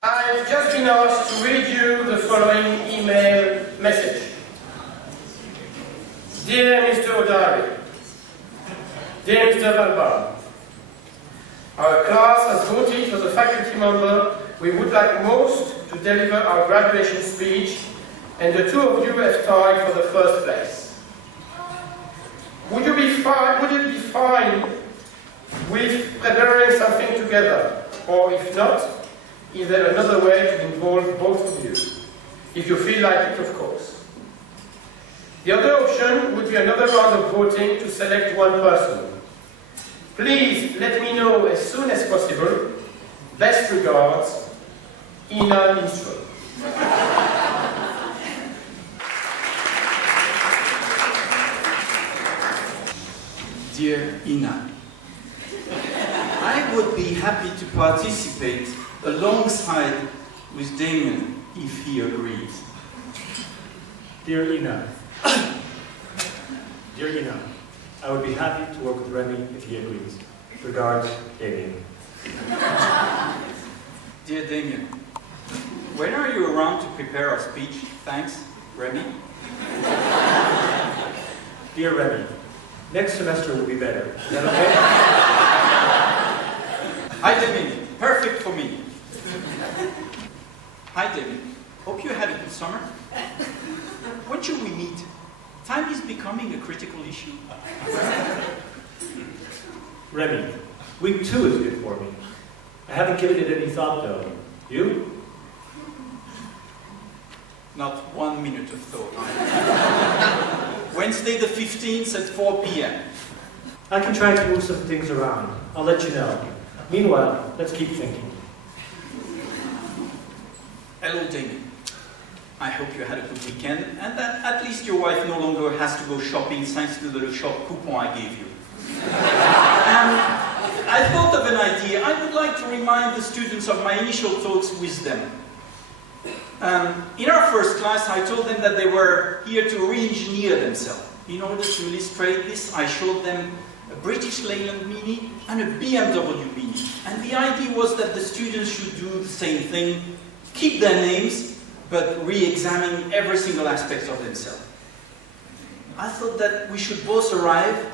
I've just been asked to read you the following email message. Dear Mr. Hodari, dear Mr. Walbaum, our class has voted for the faculty member we would like most to deliver our graduation speech, and the two of you have tied for the first place. Would it be fine with preparing something together, or if not, is there another way to involve both of you? If you feel like it, of course. The other option would be another round of voting to select one person. Please let me know as soon as possible. Best regards, Ina Lindstrom. Dear Ina, I would be happy to participate alongside with Damien if he agrees. Dear Ina, I would be happy to work with Remy if he agrees. Regards, Damien. Dear Damien, when are you around to prepare our speech? Thanks, Remy. Dear Remy, next semester will be better. Is that okay? Hi Damien, perfect for me. Hi Damien, hope you had a good summer. When should we meet? Time is becoming a critical issue. Remy, week 2 is good for me. I haven't given it any thought though. You? Not 1 minute of thought. Wednesday the 15th at 4 p.m. I can try to move some things around. I'll let you know. Meanwhile, let's keep thinking. Hello Damien. I hope you had a good weekend and that at least your wife no longer has to go shopping thanks to the shop coupon I gave you. I thought of an idea. I would like to remind the students of my initial talks with them. In our first class, I told them that they were here to re-engineer themselves. In order to illustrate this, I showed them a British Leyland Mini and a BMW Mini. And the idea was that the students should do the same thing, keep their names, but re-examine every single aspect of themselves. I thought that we should both arrive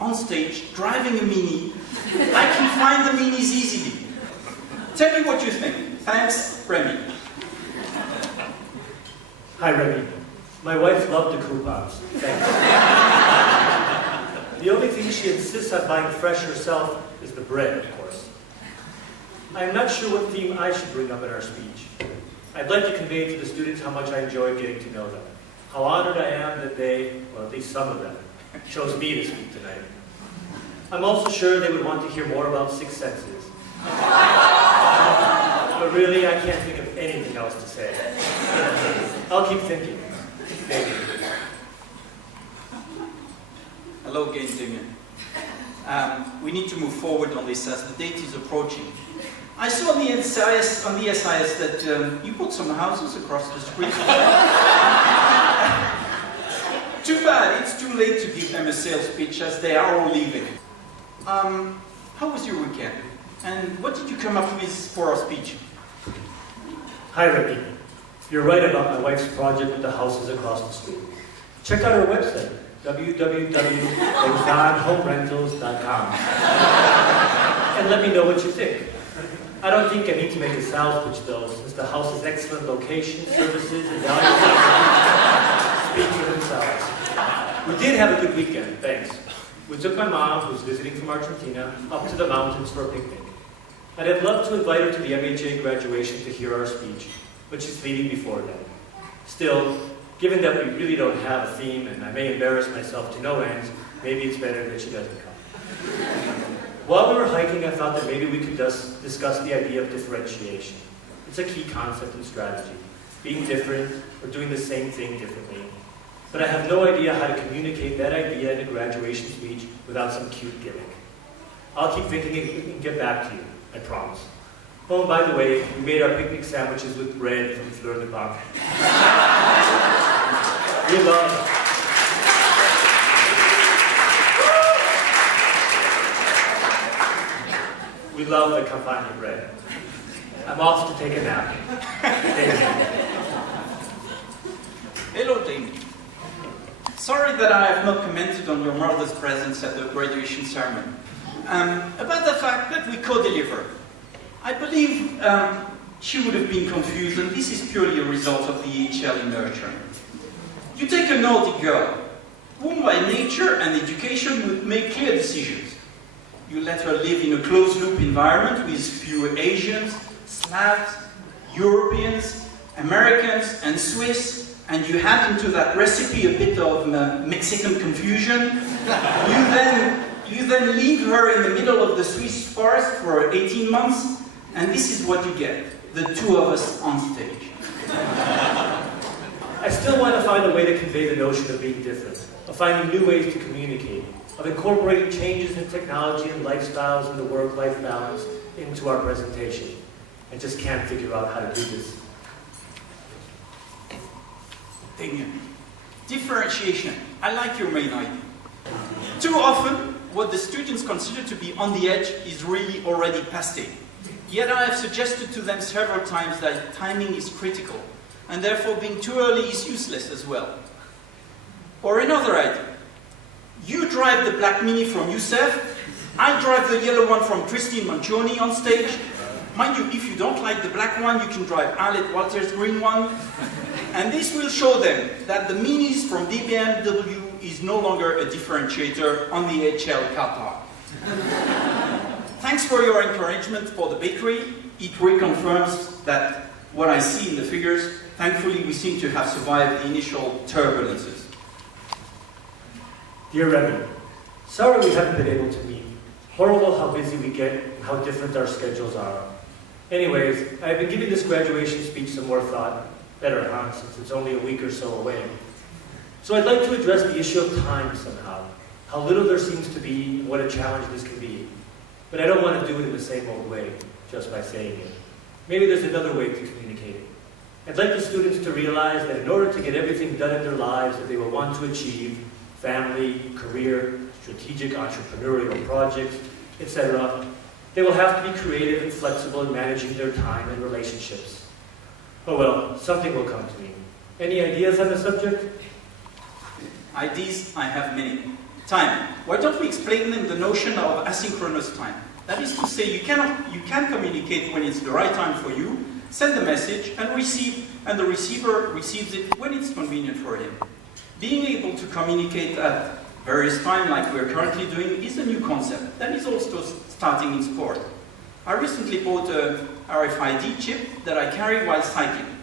on stage, driving a Mini. I can find the Minis easily. Tell me what you think. Thanks, Remy. Hi Remy. My wife loved the coupons. Thanks. The only thing she insists on buying fresh herself is the bread, of course. I'm not sure what theme I should bring up in our speech. I'd like to convey to the students how much I enjoy getting to know them. How honored I am that they, or at least some of them, chose me to speak tonight. I'm also sure they would want to hear more about Six Senses. But really, I can't think of anything else to say. I'll keep thinking. Maybe. Hello again, Damien. We need to move forward on this as the date is approaching. I saw on the SIS that you bought some houses across the street. Too bad, it's too late to give them a sales pitch as they are all leaving. How was your weekend? And what did you come up with for our speech? Hi, Remy. You're right about my wife's project with the houses across the street. Check out our website, www.homerentals.com, and let me know what you think. I don't think I need to make a sales pitch though, since the house's excellent location, services, and value speak for themselves. We did have a good weekend, thanks. We took my mom, who's visiting from Argentina, up to the mountains for a picnic. And I'd love to invite her to the MHA graduation to hear our speech, but she's leaving before then. Still, given that we really don't have a theme, and I may embarrass myself to no end, maybe it's better that she doesn't come. While we were hiking, I thought that maybe we could discuss the idea of differentiation. It's a key concept in strategy, being different or doing the same thing differently. But I have no idea how to communicate that idea in a graduation speech without some cute gimmick. I'll keep thinking and get back to you, I promise. Oh, and by the way, we made our picnic sandwiches with bread from Fleur de Bac. We love the Campania bread. I'm off to take a nap. Hello, Damien. Sorry that I have not commented on your mother's presence at the graduation ceremony. About the fact that we co-deliver. I believe she would have been confused, and this is purely a result of the EHL MHA. You take a Nordic girl, whom by nature and education would make clear decisions. You let her live in a closed-loop environment with few Asians, Slavs, Europeans, Americans, and Swiss, and you add into that recipe a bit of Mexican confusion. You then leave her in the middle of the Swiss forest for 18 months, and this is what you get, the two of us on stage. I still want to find a way to convey the notion of being different, of finding new ways to communicate, of incorporating changes in technology and lifestyles and the work-life balance into our presentation. I just can't figure out how to do this. Damien, differentiation. I like your main idea. Too often, what the students consider to be on the edge is really already passé. Yet I have suggested to them several times that timing is critical, and therefore being too early is useless as well. Or another idea. You drive the black Mini from Youssef, I drive the yellow one from Christine Mancioni on stage. Mind you, if you don't like the black one, you can drive Arlette Walters' green one. And this will show them that the Minis from the BMW is no longer a differentiator on the EHL car park. Thanks for your encouragement for the bakery. It reconfirms that what I see in the figures. Thankfully, we seem to have survived the initial turbulences. Dear Remy, sorry we haven't been able to meet. Horrible how busy we get and how different our schedules are. Anyways, I've been giving this graduation speech some more thought. Better, huh, since it's only a week or so away. So I'd like to address the issue of time somehow. How little there seems to be and what a challenge this can be. But I don't want to do it in the same old way, just by saying it. Maybe there's another way to communicate it. I'd like the students to realize that in order to get everything done in their lives that they will want to achieve, family, career, strategic entrepreneurial projects, etc., they will have to be creative and flexible in managing their time and relationships. Oh well, something will come to me. Any ideas on the subject? Ideas, I have many. Time. Why don't we explain them the notion of asynchronous time? That is to say, you can communicate when it's the right time for you, send the message, and the receiver receives it when it's convenient for him. Being able to communicate at various times, like we're currently doing, is a new concept. That is also starting in sport. I recently bought a RFID chip that I carry while cycling.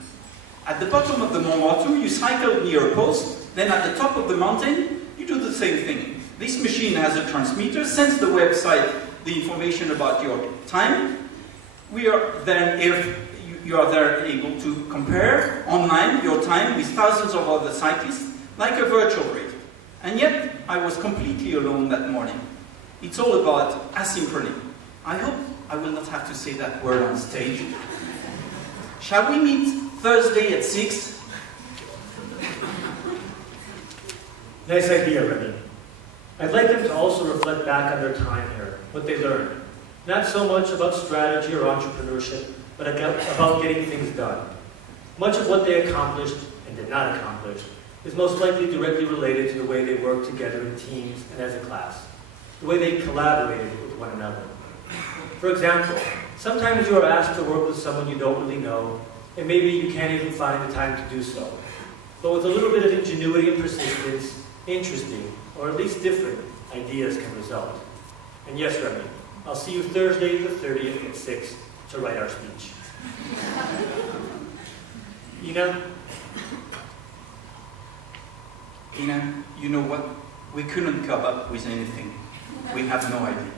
At the bottom of the Mont Ventoux, you cycle near a post, then at the top of the mountain, you do the same thing. This machine has a transmitter, sends the website the information about your time. You are then able to compare online your time with thousands of other cyclists, like a virtual race. And yet, I was completely alone that morning. It's all about asynchrony. I hope I will not have to say that word on stage. Shall we meet Thursday at 6? Nice idea, Remy. I'd like them to also reflect back on their time here, what they learned. Not so much about strategy or entrepreneurship, but about getting things done. Much of what they accomplished and did not accomplish is most likely directly related to the way they worked together in teams and as a class, the way they collaborated with one another. For example, sometimes you are asked to work with someone you don't really know, and maybe you can't even find the time to do so. But with a little bit of ingenuity and persistence, interesting, or at least different, ideas can result. And yes, Remy, I'll see you Thursday the 30th at 6 to write our speech. Ina? Ina, you know what? We couldn't come up with anything. We have no idea.